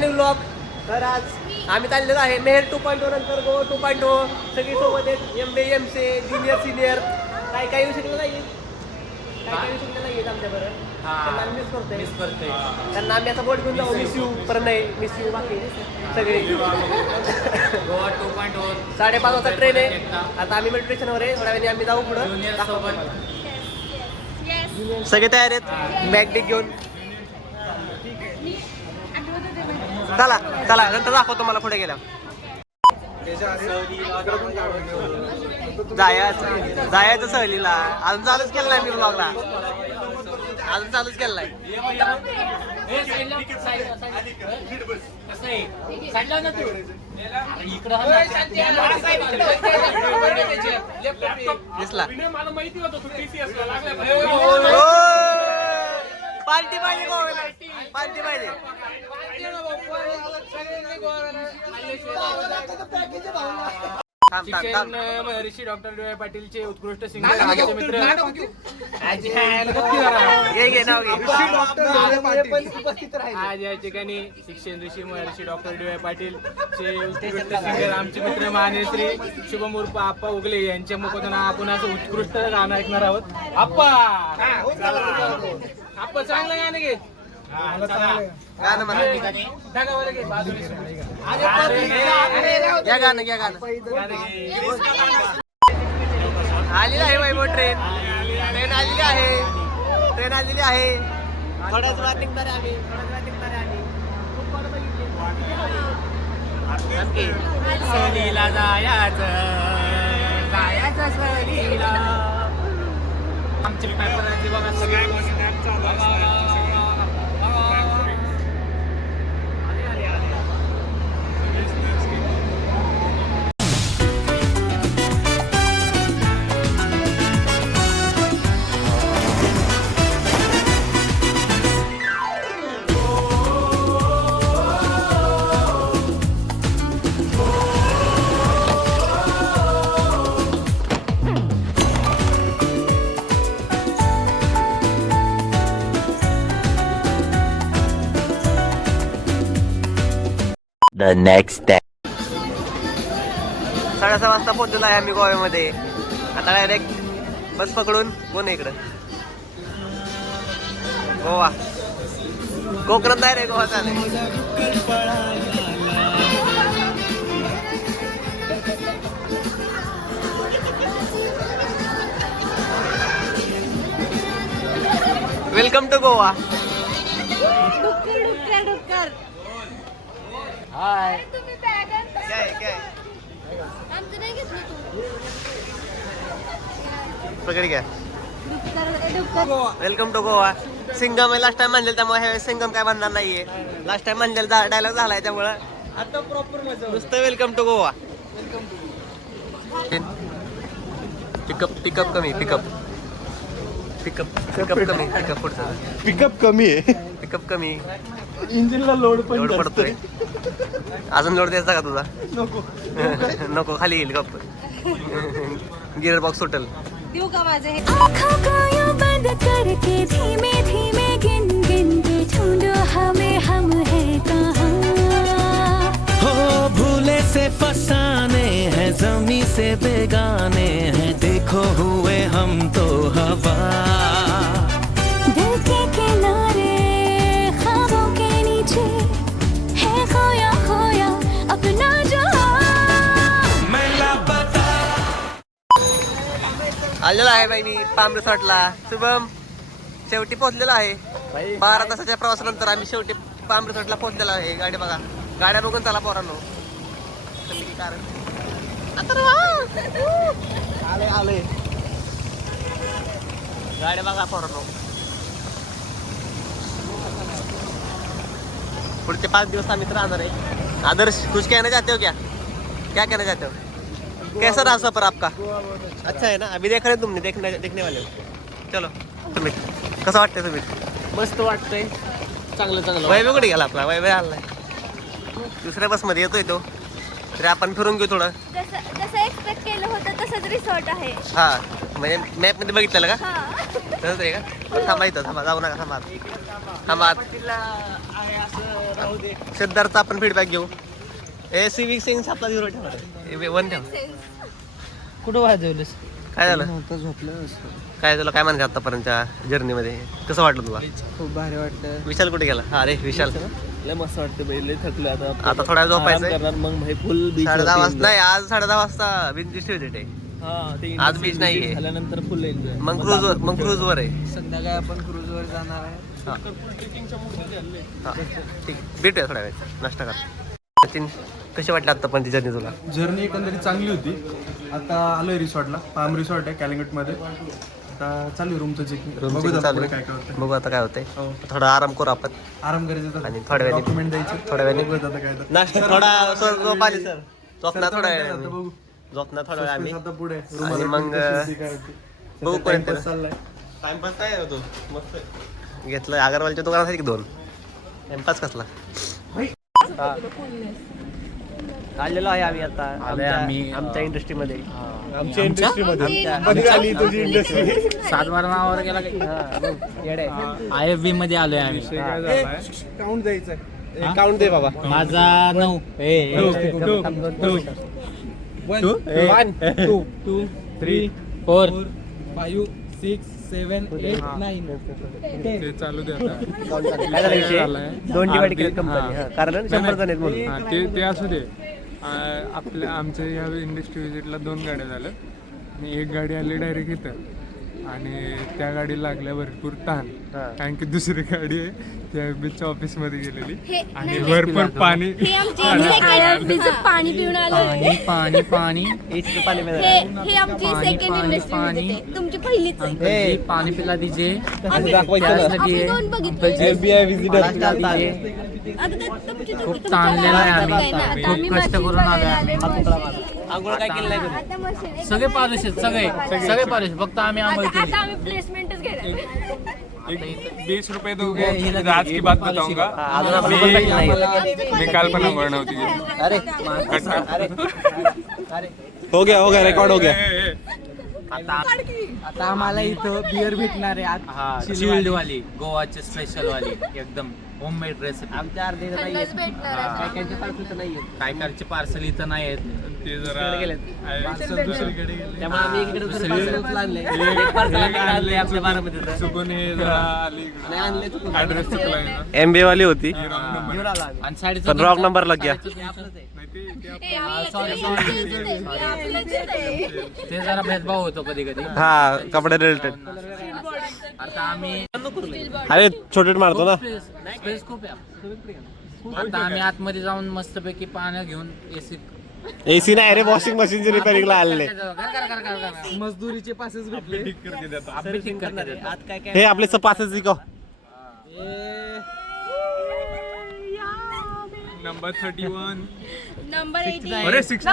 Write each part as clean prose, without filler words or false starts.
Morning vlog. तर आज आम्ही चाललेलो आहे मेहर 2.0 नंतर गोवा 2.0. सगळी सोबत आहेत. MBA MC junior senior. काय येऊ शकलं नाही, काय येऊ शकलं नाही आमच्याबरोबर. त्यांना आम्ही मिस करतोय. त्यांना आम्ही आता बोट घेऊन जाऊ. मिस यू परत नाही, मिस यू बाकी सगळे. गोवा 2.0 5:30 वाजता ट्रेन आहे. आता आम्ही मेट्रो स्टेशनवर आहे. थोड्या वेळाने आम्ही जाऊ पुढं. सगळे तयार आहेत बॅग डिक घेऊन. चला चला नंतर दाखवतो मला पुढे गेल्या. जायचं सहलीला. अजून चालूच केलं नाही मी ब्लॉगला. अजून चालूच केलं नाही. दिसला पार्टी पाहिजे गोव्याला. पार्टी पाहिजे. ऋषी डॉक्टर डी वाय पाटीलचे उत्कृष्ट सिंगर आमचे मित्र. आज या ठिकाणी शिक्षण ऋषी डॉक्टर डी वाय पाटील चे उत्कृष्ट सिंगर आमचे मित्र मान्यश्री शुभम उर्फ आप्पा उगले यांच्या मुखातून आपण असं उत्कृष्ट गाणं ऐकणार आहोत. आप्पा आप्पा चांगलं गाणं घे. गाणं आलेली आहे वैभव. ट्रेन आलेली आहे. ट्रेन आलेली आहे. थोड्याच वेळात निघणार आहे आम्ही. खूप वाट बघितली. सहलीला जायचं सहलीला. आमचे पेपराचे बघा सगळे. The next day. 6:30 वाजता पोहोचलो आहे आम्ही गोव्यामध्ये. आता डायरेक्ट बस पकडून कोण इकडं गोवा. कोकणात डायरेक्ट गोवा चालेल. Welcome to Goa. हाय. पकड घ्या. Welcome to Goa. Singham last time म्हणलेलं त्यामुळे हे सिंगम काय म्हणणार नाहीये. लास्ट टाइम म्हणलेला डायलॉग झालाय त्यामुळे आता प्रॉपर नुसतं वेलकम टू गोवा. पिकअप कमी. पिकअप कमी आहे. पिकअप कमी. इंजिनला लोड पडतोय. अजून लोड द्यायचा का तुझा? नको खाली येईल गप्प. गिअर बॉक्स सुटल. देऊ का माझे बंद करके धीमे धीमे गिन गिन के ढूंढो हमें हम है कहाँ. हो भूले से फसाने हैं जमी से बेगाने हैं देखो हुए हम तो हवा. दिल के किनारे ख्वाबों के नीचे है खोया खोया अपना जो. आलेला आहे बाई मी पाम रिसॉर्टला. शुभम शेवटी पोहोचलेला आहे. 12 तासाच्या प्रवासानंतर आम्ही शेवटी पाम रिसॉर्टला पोहोचलेला आहे. गाडी बघा. गाड्या बघून चला पोरांनो. आले गाड्या बघा पोरांनो. पुढचे 5 दिवस आम्ही राहणार आहे. आदर्श कुछ कहना चाहते हो क्या कहना चाहते हो? कैसा रहा सफर आपका? अच्छा है ना. अभी देख रहे तुमने देखने वाले हो. चलो सुमित कसं वाटतंय? सुमित मस्त वाटतंय. चांगलं वैभव कुठे गेला आपला? वैभव आलाय दुसऱ्या बसमध्ये. येतोय तो. तरी आपण फिरून घेऊ थोडं. जसं एक्सपेक्ट केलं होतं तसंच रिसॉर्ट आहे. हा म्हणजे मॅप मध्ये बघितलेलं का? हा. तसंच आहे का? थांबा इथं, थांबा, जाऊ नका, थांबा. सिद्धार्थचा आपण फीडबॅक घेऊ. सिविक सेन्स आपला 0 ठेवा, 1 ठेवा. कुठं वाजवलंस? काय झालं? झोपलं काय तुला काय म्हणायचं आतापर्यंतच्या जर्नीमध्ये कसं वाटलं तुला? खूप भारी वाटलं. विशाल कुठे गेला? अरे विशाल लय मस्त वाटतं बाई, लय थकलो आता थोड्या वेळ झोपायचंय. करणार मग भाई फुल बीच 10:30 वाजता नाही, आज 10:30 वाजता बीचची विजिट आहे. आज बीच नाहीये. झाल्यानंतर फुल एन्जॉय. मग क्रूज वर आहे. संध्याकाळी आपण क्रूजवर जाणार आहे. हा, ठीक, भेटूया थोड्या वेळ, नाश्ता कर. सचिन, कशी वाटली आता पण ती जर्नी तुला? जर्नी एकंदरीत चांगली होती. आता आलोय रिसॉर्टला, पाम रिसॉर्ट आहे कॅलिंगटमध्ये. आता चालू रूमचं चेकिंग. बघू चालू आता पुढे आहे. काय काय होतं. बघू आता काय होतंय. हो. थोडा आराम करू आपण. आराम करायचं आणि थोड्या वेळाने- डॉक्युमेंट द्यायचे. थोड्या वेळाने- बघू आता काय तर. नाश्ता थोडा झोप आली सर. झोपणार थोड्या आता वेळ, बघू. झोपणार थोड्या वेळ आम्ही. आता पुढे आणि मग बघू कोण येतं. चाललाय. टाइमपास काय होतो मस्त घेतलं अगरवालच्या दुकानात की 2 टाइमपास कसला. आलेलो आहे आम्ही आता आमच्या इंडस्ट्रीमध्ये. आमच्या इंडस्ट्रीमध्ये सातबारा नावावर गेला IFB मध्ये आलोय आम्ही. काउंट द्यायचं. काउंट दे बाबा. माझा 9 1 2 3 4 5 6 7 8 9. ते चालू दे आता. काय झालं विषय? 2 डिवाइड केले कंपनी. कारण 100 जण आहेत म्हणून. हा, ते असू दे. आमच्या या इंडस्ट्री व्हिजिटला 2 गाड्या झाल्या आणि एक गाडी आली डायरेक्ट इथं आणि त्या गाडीला लागल्या भरपूर ताण. कारण की दुसरी गाडी आहे त्या बीचच्या ऑफिस मध्ये गेलेली आणि भरपूर पाणी. हे आमची पाणी पिऊन आलोय. पाणी पाणी एसीचं पाणी मिळालं. हे आमची सेकंड इंडस्ट्री आहे. तुमची पहिलीच आहे. पाणी पिला दीजिए. आम्ही 2 बघितले. FBI visitor. खूप ताणलेलं आहे आम्ही. खूप कष्ट करून आलोय. आंघोळ काय केलं नाही कधी? सगळे पारुष आहेत, सगळे पारुष. फक्त आम्ही आंघोळ केली. आता आम्ही प्लेसमेंटच घेणार. 20 रुपये दोगे. आज की बात बताऊंगा. अजून आपण पण टाकलं नाही. मी काल पण आंघोळ नव्हती केली. हो गया रिकॉर्ड हो गया. आता आम्हाला इथं बिअर भेटणार आहे. चिल्ड वाली, गोवाची स्पेशल वाली, एकदम होममेड रेसिपी. आमच्या अर्धे नाही थंडच भेटणार आहे. काय कायचे पार्सल नाही आहेत. काय कारचे पार्सल इथं नाही आहेत. ते जरा दुसरीकडे गेले. त्यामुळे आम्ही इकडे पार्सल आणले. एक पार्सल आणले आपल्या बारामतीचं. चुकून हे जरा आली आणि आणले चुकून. ऍड्रेस चुकलाय ना. MBA वाली होती घेऊन आला आम्ही. आणि साडीचं पण रॉंग नंबर लग गया. हे आपलंच आहे. ते जरा भेदभाव होतो कधी कधी. हा कपडे रिलेटेड. आता आम्ही अरे छोटे मारतो ना. स्पेस खूप आहे. आता आम्ही आतमध्ये जाऊन मस्तपैकी पाणी घेऊन AC नाही रे, वॉशिंग मशीनची रिपेअरिंगला आलेले. मजदुरीचे पासेस भेटले. ठीक करके देता. आपण ठीक करणार आहे. आज काय काय हे आपले पासेस शिकव. नंबर 31. नंबर 18. अरे 60.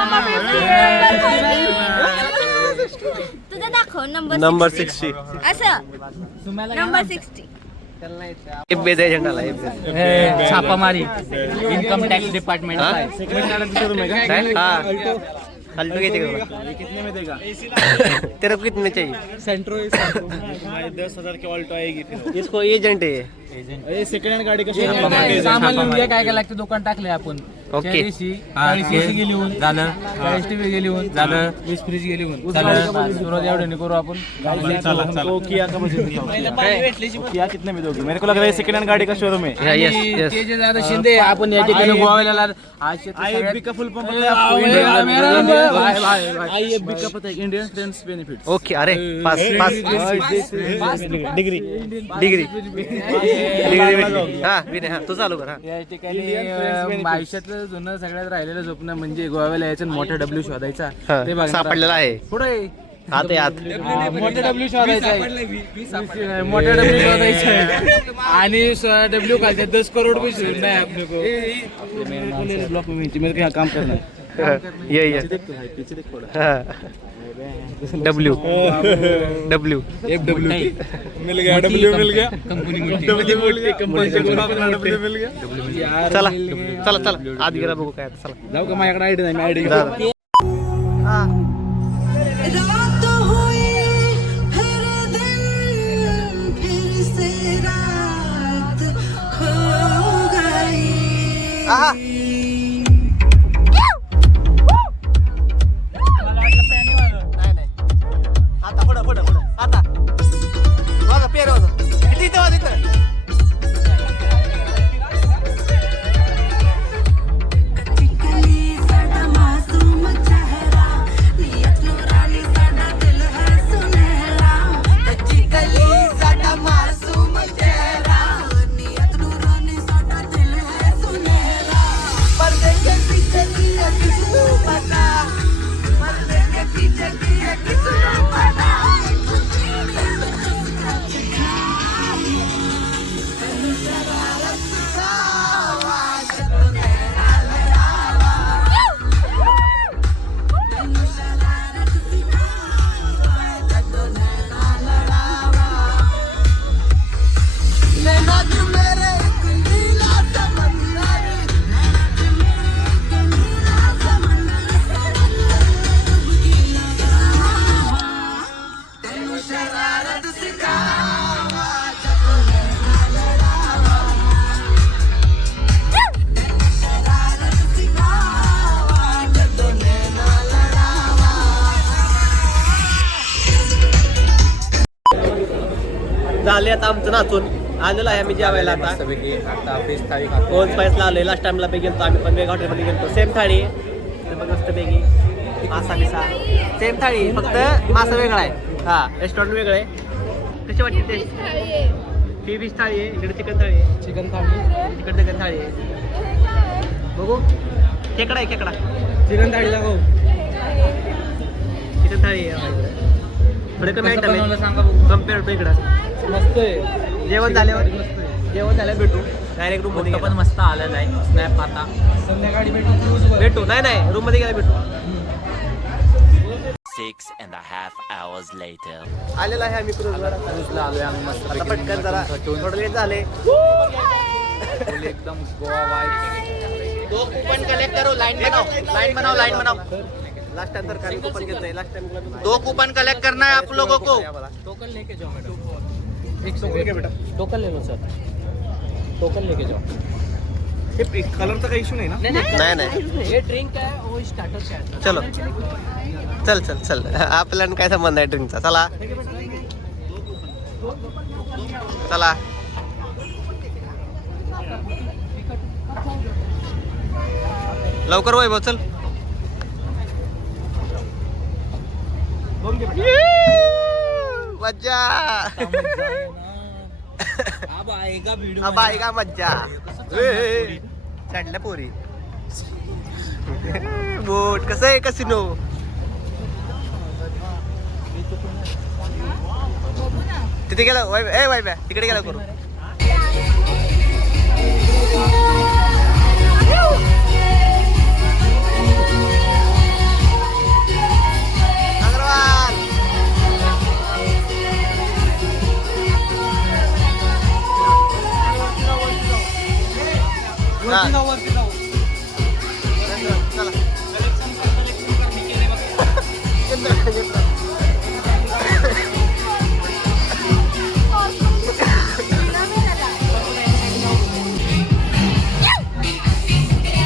तुझा दाखव नंबर 60. असं नंबर 60. FBA एजंट आला. छापामारी इन्कम टॅक्स डिपार्टमेंट. अल्टो किती कितने में देगा? तेरे को कितने चाहिए? सेंट्रो 10,000 की ऑल्टो आएगी फिर. इसको एजेंट है. सेकंड हँड गाडी कशी सामान लिहून घ्या काय काय लागतं दुकान टाकले आपण. ओके. 40 गेली होऊन झालं. 40 टीव्ही गेली होऊन झालं. 20 फ्रीज गेली होऊन झालं. सुरुवात एवढे करू आपण. किया कितने में दोगी? मेरे को लग रहा है सेकंड हँड गाड़ी का शोरूम है. Yes. ते जे दादा शिंदे आपण या ठिकाणी गोव्याला आज IFB का फुल फॉर्म IFB का पता है, इंडियन फ्रेंड्स बेनिफिट. ओके. अरे पास डिग्री हा विनय, हा तू चालू कर. हा या ठिकाणी आयुष्यातलं जुनं सगळ्यात राहिलेलं स्वप्न म्हणजे गोव्याला यायचं आणि मोठा डब्ल्यू शोधायचा. ते बघा सापडलेला आहे. पुढे आत आहे, आत. मोठा डब्ल्यू शोधायचा आहे. मोठा डब्ल्यू शोधायचा आहे आणि डब्ल्यू खालच्या 10 करोड भी शोधना है अपने को. ब्लॉक में मेरे को यहाँ काम करना है. ये पीछे देख थोड़ा. हा. डब्ल्यू डब्ल्यू मिल गया डब्ल्यू मिल गया चला चला चला आत गेला बघू काय आता, चला जाऊ का माझ्याकडे आयडी नाही मी आयडी रात हुई फिर दिन फिर से रात हो गई आहा नाही नाही आता पुढं पुढं पुढं आता बघा पेर होतं तिथं तिथं कली साडा मासूम चेहरा नियत नूरानी साडा दिल है सुनहरा कच्ची कली साडा मासूम चेहरा नियत नूरानी साडा दिल है सुनहरा पर्दे के पीछे किया किसको पता पर्दे के पीछे किया किसको पता झाले आता आमचं नाचून आलेलो आहे आम्ही जेवायला आता आता फिश थाळी खातो. दोन स्पाइसला आलोय लास्ट टाइमला बी गेलतो आम्ही पण वेगळ्या हॉटेलमध्ये गेलतो सेम थाळी आहे तर मस्त पैकी मासा बिसा सेम थाळी फक्त मासा वेगळा आहे हा रेस्टॉरंट वेगळं आहे कशी वाटते टेस्ट ही फिश थाळी आहे इकडे चिकन थाळी आहे चिकन थाळी इकडे चिकन थाळी आहे बघू खेकडा आहे खेकडा चिकन थाळी दाखव चिकन थाळी आहे थोडे कमी कसं आयटम बनवलं आहे सांगा बघू. कम्पेअर टू इकडं मस्त आहे जेवण झाल्यावर भेटू डायरेक्ट रूम मध्ये पण मस्त आलेला आहे स्नॅप आता संध्याकाळी भेटू नाही नाही रूम मध्ये गेला भेटू 6.5 hours later. आलेला आहे आम्ही क्रूजवर क्रूजला आलोय आम्ही मस्त आता पटकन जरा थोडं लेट झाले एकदम गोवा वाईफ. दो कूपन कलेक्ट करो लाइन बनाओ लास्ट टाइम तर काही कूपन घेतलंय लास्ट टाइम दो कूपन कलेक्ट करना है आप लोगों को टोकन लेके जाओ मैडम. एक सेकंड बेटा टोकन ले लो सर टोकन लेके जाओ. कलरचा काही इश्यू नाही ना. नाही ये ड्रिंक है वो स्टार्टर से आता है. चलो चल आपल्याला काय संबंध आहे ड्रिंकचा चला चला लवकर वैभव चल मज्जा अब आएगा वीडियो. अब आएगा मज्जा चढल्या पोरी बोट कसं आहे कसिनो तिथे गेला वायब्या तिकडे गेला करू अग्रवाल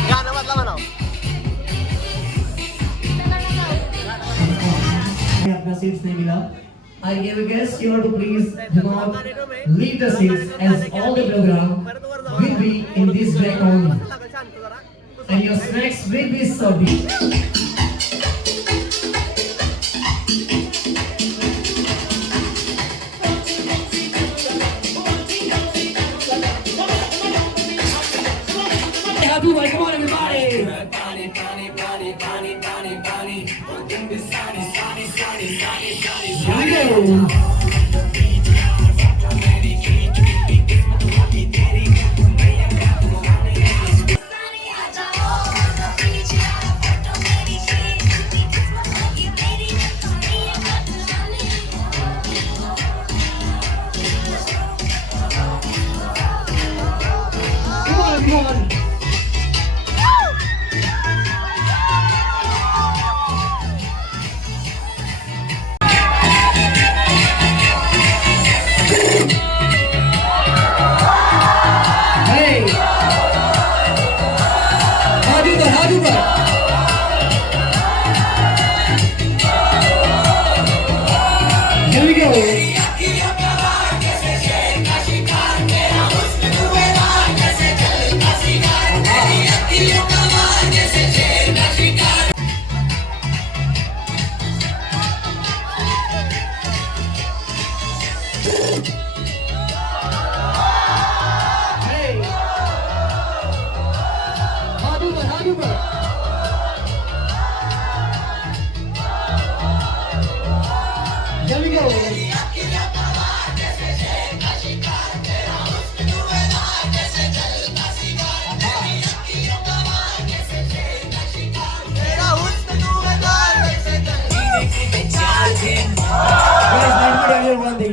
गाणं बदला म्हणाव अपना seats नहीं मिला. I guess you are to please do not leave the seats as all the program will be in this break only and your snacks will be served. Everybody, come on everybody! Here we go!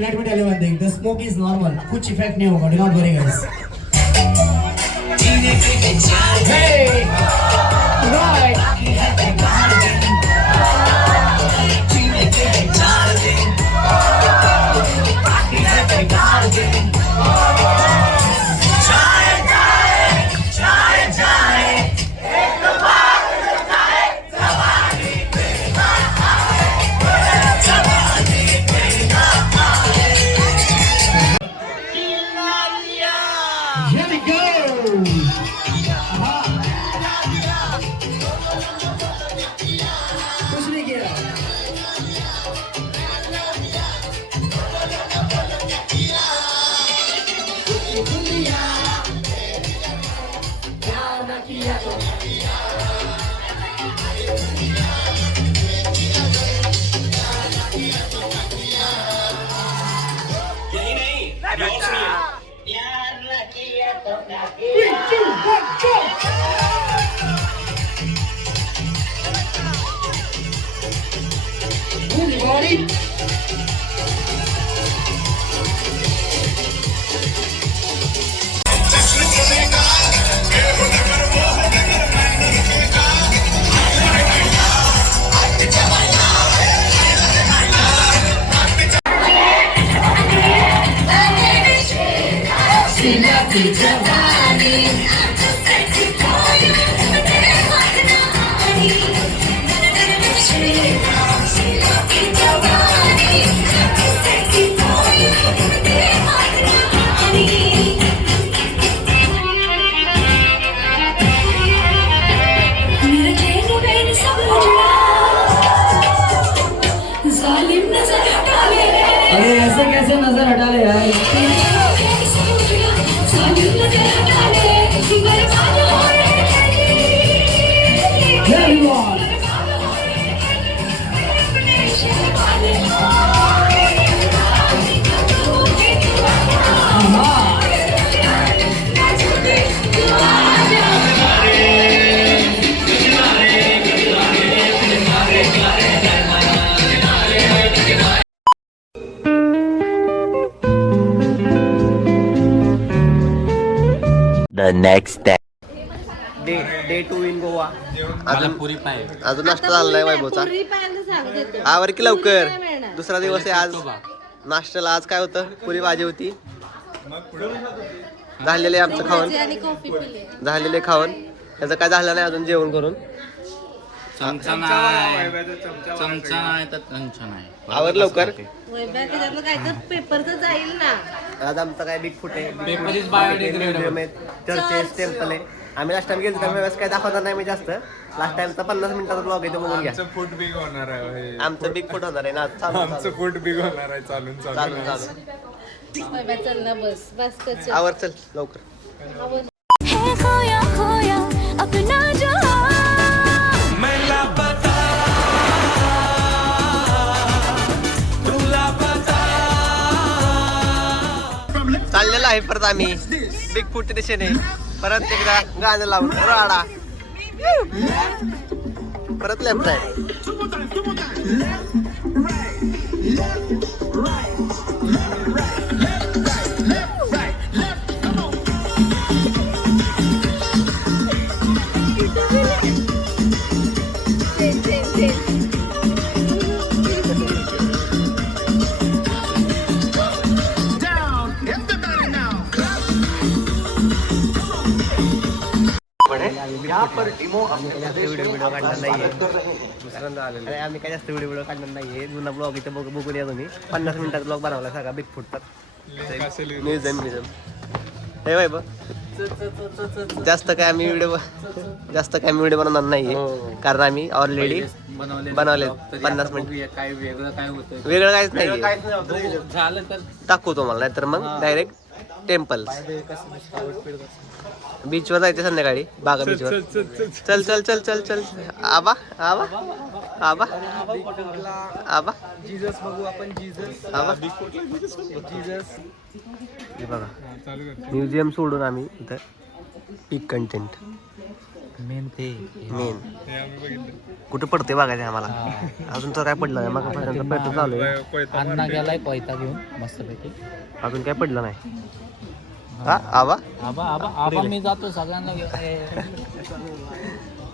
Let me tell you one thing, the smoke is normal, कुछ effect नहीं होगा, do not worry guys. Hey! Right! Here we go! कुछ नहीं KIA. Move your body. अरे ऐसे कैसे नजर हटा ले यार. There you are. The next day. Day 2 in Goa. अजून नाश्ता झाला नाही वैभवचा. आवर की लवकर, दुसरा दिवस आहे आज. नाश्त्याला आज काय होतं, पुरी भाजी होती. झालेले आमचं खाऊन, झालेले खाऊन. त्याचं काय झालं नाही अजून जेवण करून. आवर लवकर. पेपरचं जाईल ना. आज आमचा काय बिग फुट आहे, चर्चेस टेम्पल आहे. आम्ही लास्ट टाइम गेलो त्यामुळे काय दाखवणार नाही मी जास्त. लास्ट टाइमचा 50 मिनिटाचा ब्लॉग आहे तो बघून घ्या. फूट बिग होणार आहे. आमचं बिग फुट होणार आहे ना. आमचं फूट बिग होणार आहे. चालून चालू चल ना, बस बस कर चल. आवर चल लवकर. है खोया खोया अपना जहां. मैं लापता, तू लापता. चाललेलं आहे परत आम्ही बिग फुट दिशेने. परत एकदा गाणं लावून राडा. परत लेफ्ट साईड. व्हिडिओ काढणार नाहीये. दुसऱ्यांदा आम्ही काय जास्त व्हिडिओ काढणार नाहीये. जुना ब्लॉग इथे बघून या तुम्ही. 50 मिनिटाचा ब्लॉग बनवला सगळा बिग फुटचा. म्युझियम हे बाय बघ. जास्त काय आम्ही व्हिडिओ बनवणार नाहीये, कारण आम्ही ऑलरेडी बनवले 50 मिनिट. काय वेगळं काय होतं वेगळं काहीच नाही झालं तर दाखवू तुम्हाला. नाहीतर मग डायरेक्ट टेम्पल बीचवर जायचं संध्याकाळी. बागा बीचवर. चल चल चल चल चल. आबा आबा आबा आबा जीजस बघू आपण. जीजस आबा. हे बघा म्युझियम सोडून आम्ही इथं पीक कंटेंट मेन ते मेन कुठे पडते बघायचं आम्हाला. अजून तर काय पडलं नाही. मग पेट्रोल चालू आहे. अण्णा गेलाय पैता घेऊन मस्तपैकी. अजून काय पडलं नाही. हा आवा आबा आबा आबा मी जातो सगळ्यांना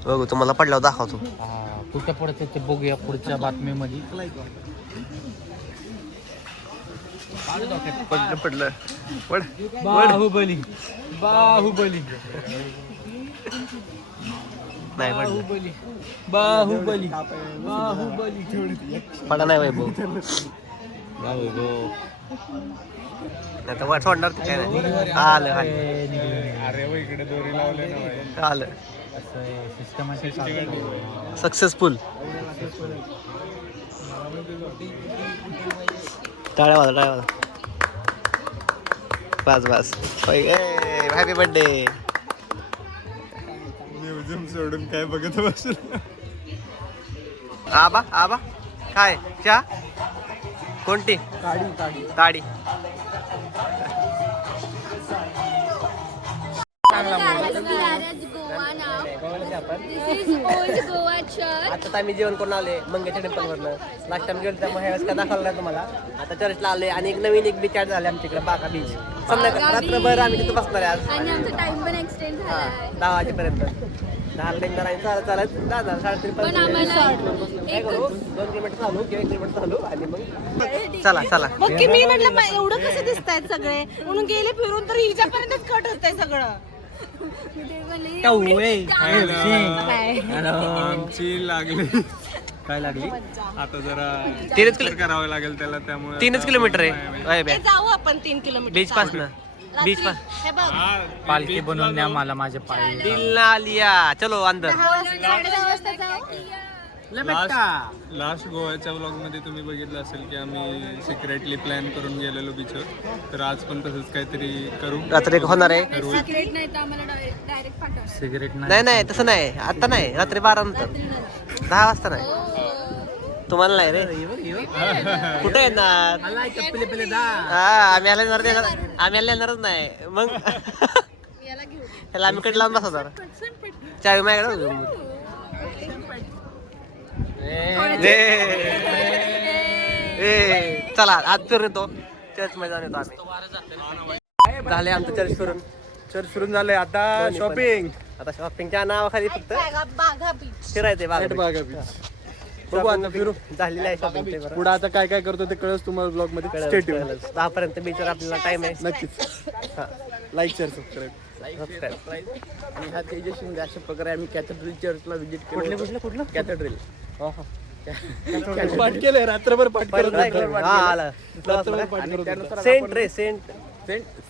बघू तुम्हाला पडल्यावर दाखवतो. कुठं पडते ते बघूया पुढच्या बातमीमध्ये. पडलं पडलं पड बाहुबली बाहुबली नाही पडलं. बाहुबली बाहुबली बाहुबली पडा नाही वैभव. नाही तर वाट सोडणार ते काय नाही. आलं अरे इकडे दोरी लावले ना आलं सिस्टमॅटिक सक्सेसफुल. टाळ्या वाजा टाळ्या वाजा. बस बस हॅपी बर्थडे. म्युझियम सोडून काय बघत बसेल. आबा आबा काय चहा कोणती ताडी. आता आम्ही जेवण करून आले मंगेच्या टेम्पल वरनं. लास्ट टाइम गेलो त्यामुळे ह्यावेळेस काय दाखवलं नाही तुम्हाला. आता चर्चला आले आणि एक नवीन एक बीच ऍड झाले आमच्या इकडे बागा बीच. संध्याकाळ रात्रभर आम्ही तिथे बसणार आहे आज. आणि आमचा टाइम पण एक्सटेंड हा झालाय. 10 वाजेपर्यंत 10 निघणार आणि चालत चालत 10 पण आम्हाला 2 किलोमीटर चालू किंवा 1 किलोमीटर चालू आणि मग चला चला. मग की मी म्हटलं एवढं कसं दिसतायत सगळे म्हणून गेले फिरून तर हिच्यापर्यंतच कट होतंय सगळं. आमची लागली काय लागली आता जरा 3 किलो करावं लागेल त्याला त्यामुळे 3 किलोमीटर आहे जाऊ आपण 3 किलोमीटर बीच पासन. बीच पास हे बघ पालखी बनवून द्या मला माझे पाय. दिल लिया चलो अंदर. 10:30 वाजता जाऊ. लास्ट गोव्याच्या व्लॉग मध्ये तुम्ही बघितलं असेल की आम्ही सिक्रेटली प्लॅन करून गेलेलो बीचवर. तर आज पण तसंच काहीतरी करू. रात्री होणार आहे. सिक्रेट नाही तर आम्हाला डायरेक्ट पाठवा. सिगरेट नाही नाही तसं नाही. आता नाही रात्री 12 नंतर 10 वाजता नाही. तुम्हाला नाही रे कुठे येणार. हा आम्ही आला येणारच नाही मग. ह्याला आम्ही कडे लावून बसवणार. चावी माझ्याकडे. चला आज फिरून येतो चर्च मध्ये जाऊन येतो आम्ही. झाले आमचं चर्च फिरून झालंय. आता शॉपिंगच्या नावाखाली फक्त बागा बीच. फिरायचंय बागा बघू आता फिरू. झालेलं आहे शॉपिंग. पुढे आता काय काय करतो ते कळस तुम्हाला ब्लॉग मध्ये. Stay tune. 10 पर्यंत बीचवर आपल्याला टाइम आहे. नक्कीच लाईक शेअर सबस्क्राईब. आणि हा तेजस्वी अशा प्रकारे आम्ही कॅथेड्रल चर्चला व्हिजिट केलं. कुठलं कॅथेड्रल पाठ केलंय रात्रभर पाठ करत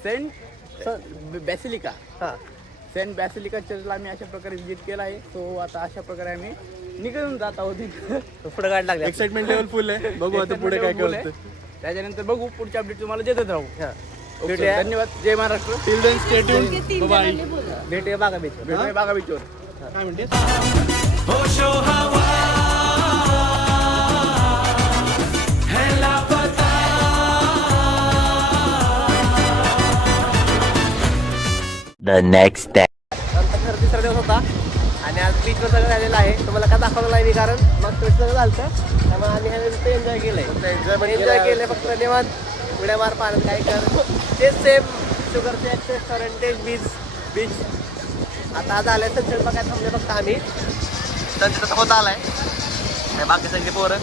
सेंट बॅसिलिका. हा सेंट बॅसिलिका चर्चला आम्ही अशा प्रकारे व्हिजिट केला आहे. सो आता अशा प्रकारे आम्ही निघून जात आहोत. पुढे गाडी लागली. एक्साइटमेंट लेवल फुल आहे. बघू आता पुढे काय काय होतं. त्याच्यानंतर बघू पुढच्या अपडेट तुम्हाला देतच राहू. भेटूया. धन्यवाद. जय Maharashtra. Till then stay tuned. Bye. भेटूया बागा बीच. भेटूया बागा बीचवर. काय म्हणते. होशो हवा है लापता. The next day. आमचा खरं 3रा दिवस होता आणि आज बीचवर सगळं झालेलं आहे. तुम्हाला काय दाखवलं नाही मी कारण मग थोडं सगळं झालं त्यामुळे आम्ही ह्या एन्जॉय केलंय. एन्जॉय केलंय फक्त निवांत उड्या मार पाण्यात काय कर तेच सेम शुगरचे रेस्टॉरंट तेच बीच. आता आज आलाय सनसेट बघायला थांबले फक्त आम्ही. सनसेट होत आलाय बाकी सगळे पोरं.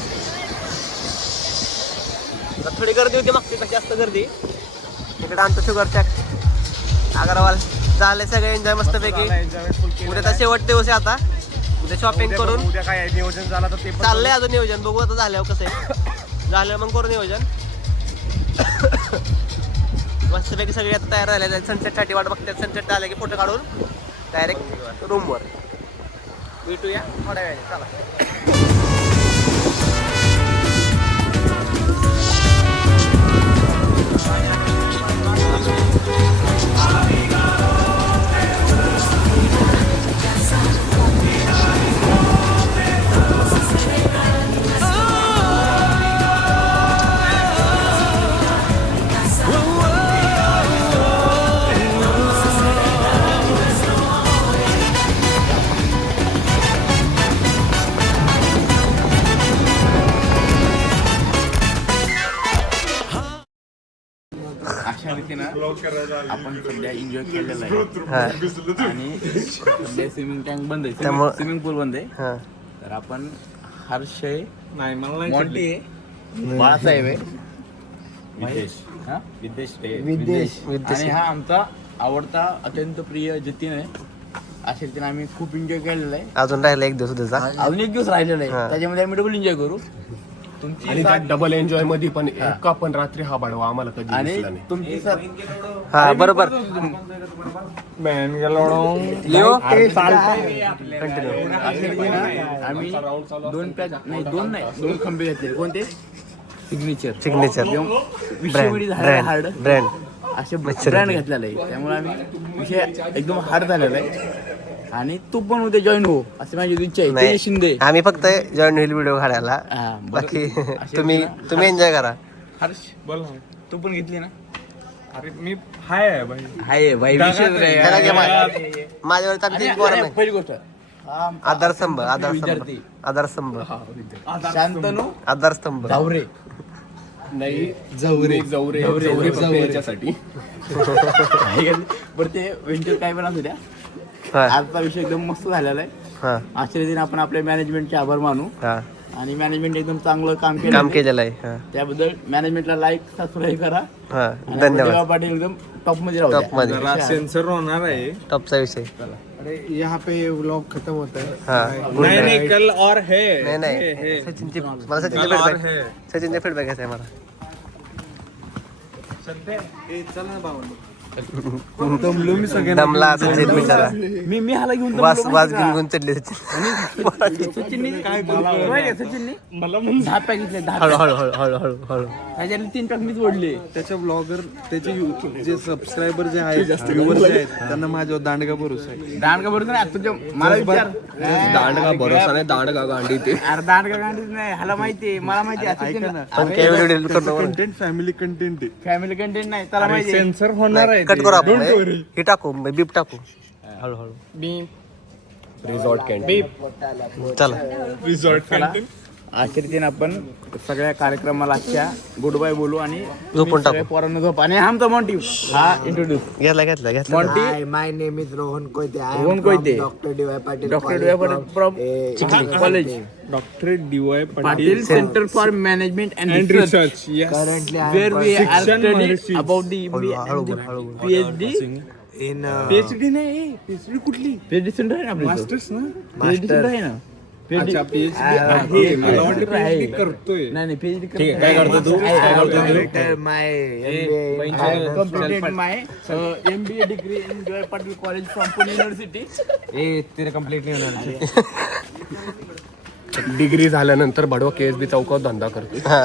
थोडी गर्दी होती मागची जास्त गर्दी. इकडे आमचं शुगर चॅक अगरवाल झाले सगळे एन्जॉय मस्तपैकी. उद्या तर शेवट दिवस आहे. आता उद्या शॉपिंग करून उद्या काय नियोजन झालं तर ते चाललंय अजून नियोजन. बघू आता झाल्यावर कसं आहे. झालं मग करू नियोजन. मस्तपैकी सगळे आता तयार झाले. सनसेटसाठी वाट बघतात. सनसेट आले की फोटो काढून डायरेक्ट रूमवर भेटूया थोड्या वेळाने. चला. आपण सध्या एन्जॉय केलेला आहे हा आणि सध्या स्विमिंग टँक बंद आहे, त्यामुळं- स्विमिंग पूल बंद आहे. हा तर आपण हर्षय नाही मला नाही मोठी आहे, बाळासाहेब आहे, हा? विद्देश आणि हा आमचा आवडता अत्यंत प्रिय जतीन आहे. अशा रीतीने आम्ही खूप एन्जॉय केलेला आहे. अजून राहिला एक दिवस त्याचा अजून एक दिवस राहिलेला हा. आहे, त्याच्यामध्ये आम्ही डबल एन्जॉय करू. तुमची आणि साथ- त्या डबल एन्जॉय मध्ये पण एका पण रात्री हा बाडवा आम्हाला कधी आणि दिसला नाही. तुमची साथ हा बरोबर लिओ कंटिन्यू आम्ही दोन खंबे घेतले. कोणते? सिग्नेचर सिग्नेचर विषयमध्ये झालेला हार्ड ब्रँड असे ब्रँड घेतलेला आहे. त्यामुळे आम्ही विषय एकदम हार्ड झालेला आहे. आणि तू पण उद्या जॉईन हो अशी माझी इच्छा आहे. ते शिंदे आम्ही फक्त जॉईन होईल व्हिडिओ काढायला हा, बरं. बाकी अशा तुम्ही रीतीनं एन्जॉय करा. हर्ष बोल ना. तू पण घेतली ना? अरे मी हाय आहे भाई. हाय भाई विषय त्याला घे माझ्यावर आमची एक पोरं नाही. पहिली गोष्ट आधारस्तंभ विद्यार्थी. आधारस्तंभ शांतनू आधारस्तंभ धावरे नाही जवरे फक्त याच्यासाठी. बरं ते वेंचर काय पण असू द्या. हा आजचा विषय एकदम मस्त झालेला आहे. हा आश्चर्यदिन आपण आपल्या मॅनेजमेंटचे आभार मानू हा आणि मॅनेजमेंट एकदम चांगलं काम काम केलं. केलेलं आहे. हा त्याबद्दल मॅनेजमेंटला लाईक सबस्क्राईब करा. हा आणि धन्यवाद. देवा पाटील एकदम टॉप मध्ये राहू टॉप मध्ये जरा सेन्सर होणार आहे. टॉपचा विषय यहाँ पे व्लॉग खत्म होता है. हा नाही नाही कल और है. नाही नाही सचिनचे मला सचिनचे कल और फीडबॅक है. सचिनचे फीडबॅक घ्यायचा आहे मला. दमला सचिन बिचारा मी हाला घेऊन वास घेऊन चढले सचिन. सचिननी काय सचिननी मला 10 पॅक घेतले 10 हळू हळू हळू हळू हळू हळू त्याच्यातले 3 पॅक मीच ओढले. त्याच्या ब्लॉगर त्याचे जे सबस्क्रायबर जे आहेत व्ह्यूअर जे आहेत त्यांना माझ्यावर दांडगा भरोसा आहे. दांडगा भरोसा नाही तुझ्या मला विचार दांडगा भरोसा नाही दांडगा गांडी ते. अरे दांडगा गांडीच नाही हाला माहिती मला माहिती पण काही व्हिडिओ डिलीट करतो कंटेंट फॅमिली कंटेंट आहे. फॅमिली कंटेंट नाही त्याला माहिती सेन्सर होणार आहे. कट करू आपण हे टाकू बीप टाकू हळूहळू रिसॉर्ट कॅन्टीन. चला रिसॉर्ट कंटेंट. आखिरीने आपण सगळ्या कार्यक्रमाला आजच्या गुड बाय बोलू आणि झोपून टाकू. सगळ्या पोरांना झोप. आणि आमचा मॉन्टी हा इंट्रोड्यूस घेतला Monty my name is Rohan Koyate. Rohan Koyate. Doctor D Y Patil doctor D Y Patil from college doctor D Y. Patil centre for management and research currently I am where we are शिक्षण स्टडी महर्षी. अबाउट दी हळू बोल, हळू बोल. पीएचडी in पीएचडी नाही PhD कुठली PhD centre आहे ना आपल्या मास्टर्स ना. पीएचडी सेंटर आहे ना अच्छा PhD आहे. मला वाटलं PhD करतोय. नाही पीएचडी काय करतो तू? काय करतो तू? later my completed my MBA degree in D.Y. Patil College from Pune University. Degree झाल्यानंतर बडवा KSB चौकात धंदा करतो. हा